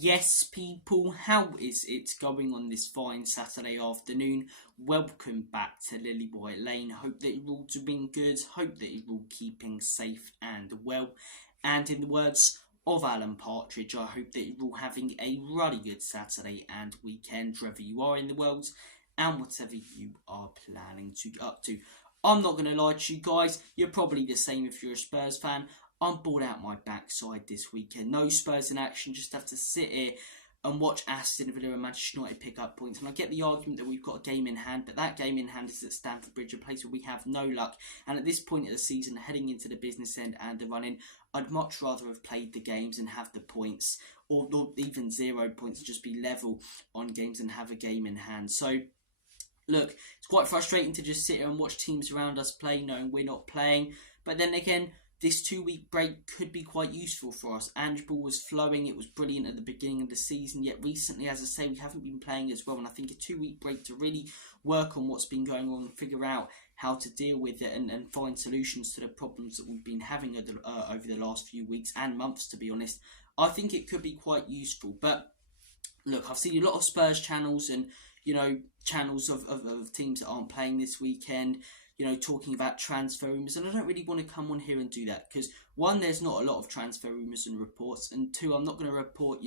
Yes, people, how is it going on this fine Saturday afternoon? Welcome back to Lily White Lane. Hope that you're all doing good. Hope that you're all keeping safe and well. And in the words of Alan Partridge, I hope that you're all having a really good Saturday and weekend, wherever you are in the world, and whatever you are planning to get up to. I'm not going to lie to you guys, you're probably the same if you're a Spurs fan. I'm bored out my backside this weekend. No Spurs in action, just have to sit here and watch Aston Villa and Manchester United pick up points. And I get the argument that we've got a game in hand, but that game in hand is at Stamford Bridge, a place where we have no luck. And at this point of the season, heading into the business end and the run-in, I'd much rather have played the games and have the points, or even 0 points, just be level on games and have a game in hand. So, look, it's quite frustrating to just sit here and watch teams around us play, knowing we're not playing. But then again, this 2-week break could be quite useful for us. Ange ball was flowing, it was brilliant at the beginning of the season, yet recently, as I say, we haven't been playing as well, and I think a 2-week break to really work on what's been going on and figure out how to deal with it and find solutions to the problems that we've been having over the last few weeks and months, to be honest, I think it could be quite useful. But look, I've seen a lot of Spurs channels and, channels of teams that aren't playing this weekend, talking about transfer rumours, and I don't really want to come on here and do that because, one, there's not a lot of transfer rumours and reports, and two, I'm not going to report,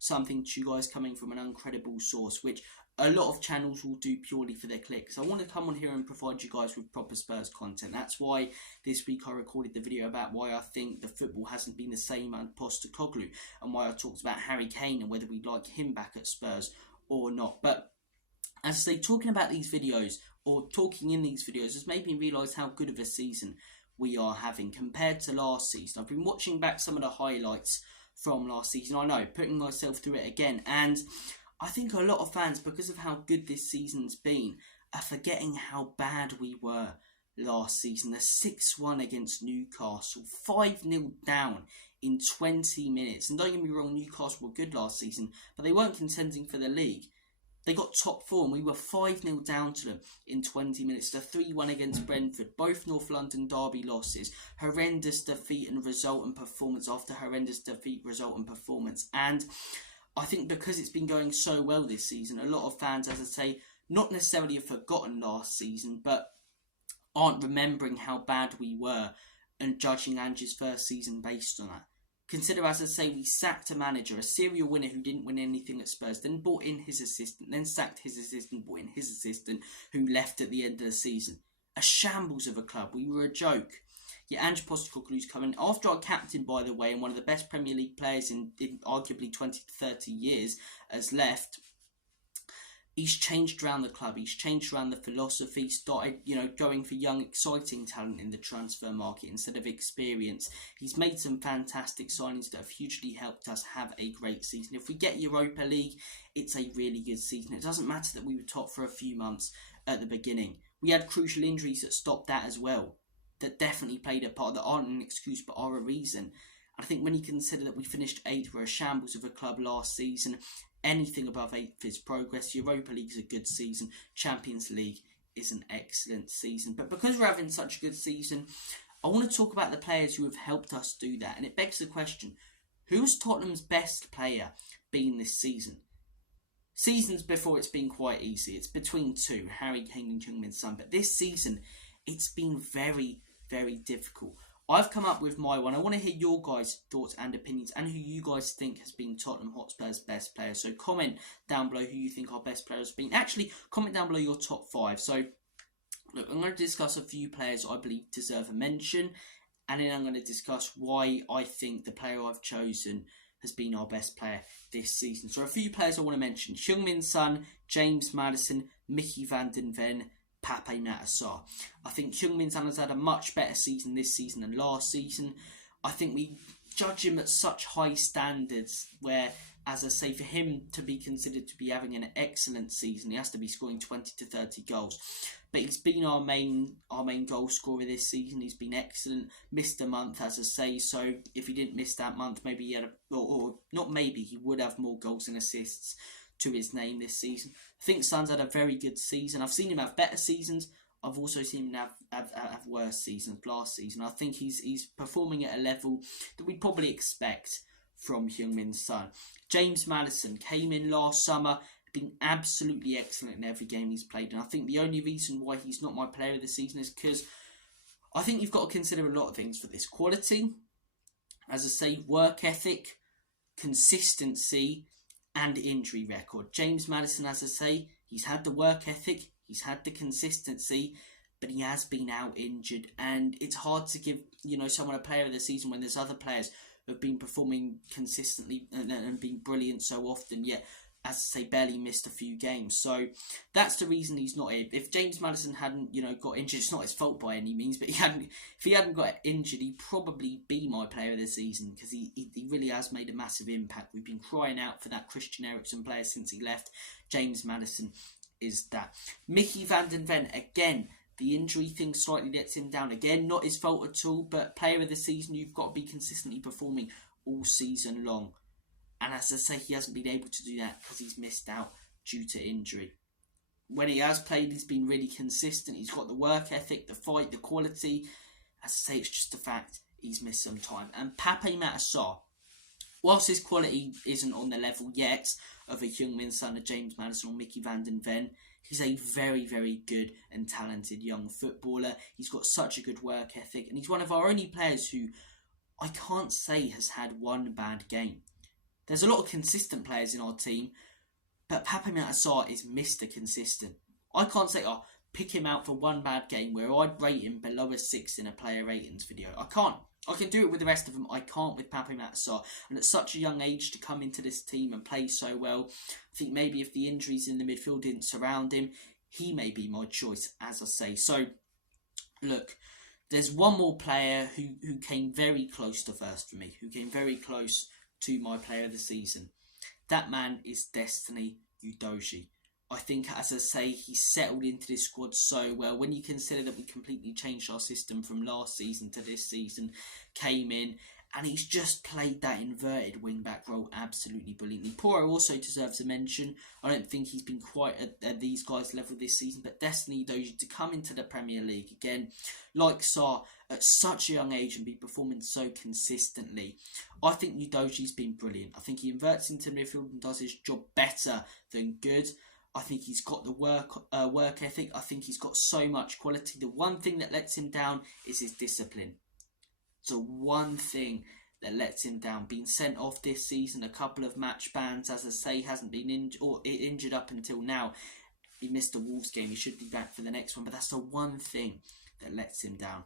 something to you guys coming from an uncredible source, which a lot of channels will do purely for their clicks. I want to come on here and provide you guys with proper Spurs content. That's why this week I recorded the video about why I think the football hasn't been the same under Postecoglou, and why I talked about Harry Kane and whether we'd like him back at Spurs or not. But as I say, talking about these videos, or talking in these videos, has made me realise how good of a season we are having compared to last season. I've been watching back some of the highlights from last season, I know, putting myself through it again, and I think a lot of fans, because of how good this season's been, are forgetting how bad we were last season. The 6-1 against Newcastle, 5-0 down in 20 minutes, and don't get me wrong, Newcastle were good last season, but they weren't contending for the league. They got top 4 and we were 5-0 down to them in 20 minutes. The 3-1 against Brentford, both North London derby losses. Horrendous defeat and result and performance after horrendous defeat, result and performance. And I think because it's been going so well this season, a lot of fans, as I say, not necessarily have forgotten last season, but aren't remembering how bad we were and judging Ange's first season based on that. Consider, as I say, we sacked a manager, a serial winner who didn't win anything at Spurs, then brought in his assistant, then sacked his assistant, brought in his assistant, who left at the end of the season. A shambles of a club. We were a joke. Yet Ange Postecoglou's coming, after our captain, by the way, and one of the best Premier League players in arguably 20 to 30 years, has left. He's changed around the club, he's changed around the philosophy, started, going for young, exciting talent in the transfer market instead of experience. He's made some fantastic signings that have hugely helped us have a great season. If we get Europa League, it's a really good season. It doesn't matter that we were top for a few months at the beginning. We had crucial injuries that stopped that as well, that definitely played a part, that aren't an excuse but are a reason. I think when you consider that we finished 8th, we're a shambles of a club last season. Anything above 8th is progress. Europa League is a good season. Champions League is an excellent season. But because we're having such a good season, I want to talk about the players who have helped us do that. And it begs the question, who's Tottenham's best player been this season? Seasons before, it's been quite easy. It's between two, Harry Kane and Heung-min Son. But this season, it's been very, very difficult. I've come up with my one. I want to hear your guys' thoughts and opinions and who you guys think has been Tottenham Hotspur's best player. So comment down below who you think our best player has been. Actually, comment down below your top 5. So, look, I'm going to discuss a few players I believe deserve a mention. And then I'm going to discuss why I think the player I've chosen has been our best player this season. So a few players I want to mention. Heung-min Son, James Maddison, Mickey van den Ven, Pape Matar Sarr. I think Heung-min Son has had a much better season this season than last season. I think we judge him at such high standards where, as I say, for him to be considered to be having an excellent season, he has to be scoring 20 to 30 goals. But he's been our main goal scorer this season. He's been excellent. Missed a month, as I say. So if he didn't miss that month, maybe he had, or not maybe, he would have more goals and assists to his name this season. I think Son's had a very good season. I've seen him have better seasons. I've also seen him have worse seasons last season. I think he's performing at a level that we'd probably expect from Heung-min Son. James Maddison came in last summer, been absolutely excellent in every game he's played, and I think the only reason why he's not my player of the season is because I think you've got to consider a lot of things for this. Quality, as I say, work ethic, consistency, and injury record. James Maddison, as I say, he's had the work ethic, he's had the consistency, but he has been out injured, and it's hard to give someone a player of the season when there's other players who have been performing consistently and been brilliant so often, yet, as I say, barely missed a few games. So that's the reason he's not here. If James Maddison hadn't, got injured, it's not his fault by any means, but if he hadn't got injured, he'd probably be my player of the season, because he really has made a massive impact. We've been crying out for that Christian Eriksen player since he left. James Maddison is that. Mickey van den Ven, again, the injury thing slightly lets him down. Again, not his fault at all, but player of the season, you've got to be consistently performing all season long. And as I say, he hasn't been able to do that because he's missed out due to injury. When he has played, he's been really consistent. He's got the work ethic, the fight, the quality. As I say, it's just a fact he's missed some time. And Pape Matar Sarr, whilst his quality isn't on the level yet of a Heung-min Son, a James Maddison or Mickey van den Ven, he's a very, very good and talented young footballer. He's got such a good work ethic, and he's one of our only players who I can't say has had one bad game. There's a lot of consistent players in our team, but Pape Matar Sarr is Mr. Consistent. I can't say, pick him out for one bad game where I'd rate him below a 6 in a player ratings video. I can't. I can do it with the rest of them. I can't with Pape Matar Sarr. And at such a young age to come into this team and play so well, I think maybe if the injuries in the midfield didn't surround him, he may be my choice, as I say. So, look, there's one more player who came very close to first for me, who came very close to my player of the season. That man is Destiny Udogie. I think, as I say, he's settled into this squad so well. When you consider that we completely changed our system from last season to this season, came in, and he's just played that inverted wing-back role absolutely brilliantly. Porro also deserves a mention. I don't think he's been quite at these guys' level this season, but Destiny Udogie to come into the Premier League again, like Sarr, at such a young age and be performing so consistently. I think Udogie's been brilliant. I think he inverts into midfield and does his job better than good. I think he's got the work ethic. I think he's got so much quality. The one thing that lets him down is his discipline. So one thing that lets him down. Being sent off this season, a couple of match bans, as I say, hasn't been injured up until now. He missed the Wolves game. He should be back for the next one. But that's the one thing that lets him down.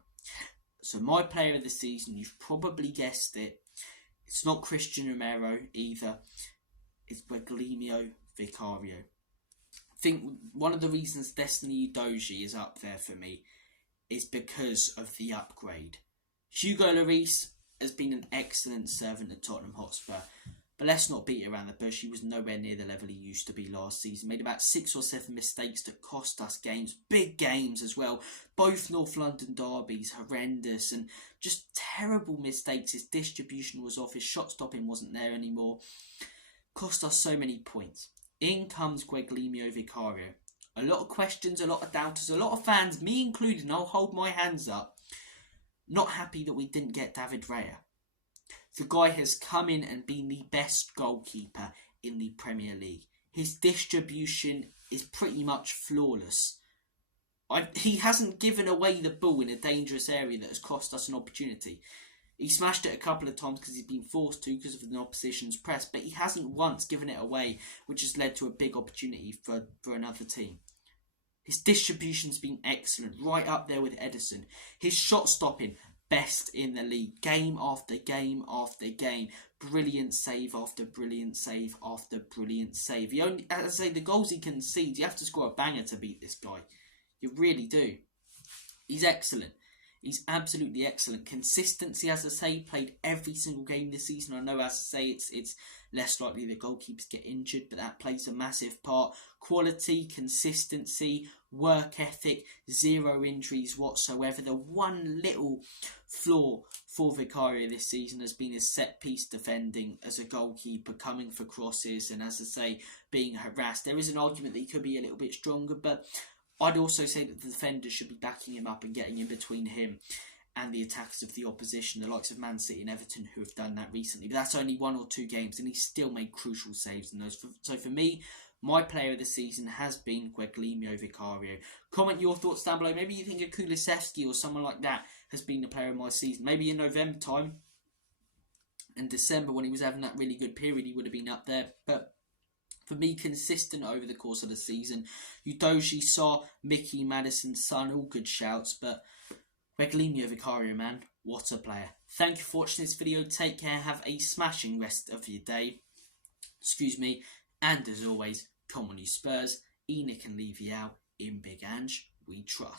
So my player of the season, you've probably guessed it. It's not Christian Romero either. It's Bergoglio Vicario. I think one of the reasons Destiny Udogie is up there for me is because of the upgrade. Hugo Lloris has been an excellent servant at Tottenham Hotspur, but let's not beat around the bush. He was nowhere near the level he used to be last season. Made about 6 or 7 mistakes that cost us games, big games as well. Both North London derbies, horrendous, and just terrible mistakes. His distribution was off, his shot stopping wasn't there anymore. Cost us so many points. In comes Bergoglio Vicario. A lot of questions, a lot of doubters, a lot of fans, me included, and I'll hold my hands up, not happy that we didn't get David Raya. The guy has come in and been the best goalkeeper in the Premier League. His distribution is pretty much flawless. He hasn't given away the ball in a dangerous area that has cost us an opportunity. He smashed it a couple of times because he's been forced to because of an opposition's press, but he hasn't once given it away, which has led to a big opportunity for another team. His distribution's been excellent, right up there with Ederson. His shot stopping, best in the league, game after game after game. Brilliant save after brilliant save after brilliant save. He only, as I say, the goals he concedes, you have to score a banger to beat this guy. You really do. He's excellent. He's absolutely excellent. Consistency, as I say, played every single game this season. I know, as I say, it's less likely that goalkeepers get injured, but that plays a massive part. Quality, consistency, work ethic, 0 injuries whatsoever. The one little flaw for Vicario this season has been his set-piece defending as a goalkeeper, coming for crosses and, as I say, being harassed. There is an argument that he could be a little bit stronger, but I'd also say that the defenders should be backing him up and getting in between him and the attackers of the opposition, the likes of Man City and Everton, who have done that recently. But that's only 1 or 2 games, and he still made crucial saves in those. So for me, my player of the season has been Guglielmo Vicario. Comment your thoughts down below. Maybe you think a Kulusevski or someone like that has been the player of my season. Maybe in November time and December, when he was having that really good period, he would have been up there. But for me, consistent over the course of the season. Udoji, Saw, Mickey, Madison, Son, all good shouts. But Guglielmo Vicario, man, what a player. Thank you for watching this video. Take care. Have a smashing rest of your day. Excuse me. And as always, come on you Spurs. Enoch and Leviao in Big Ange, we trust.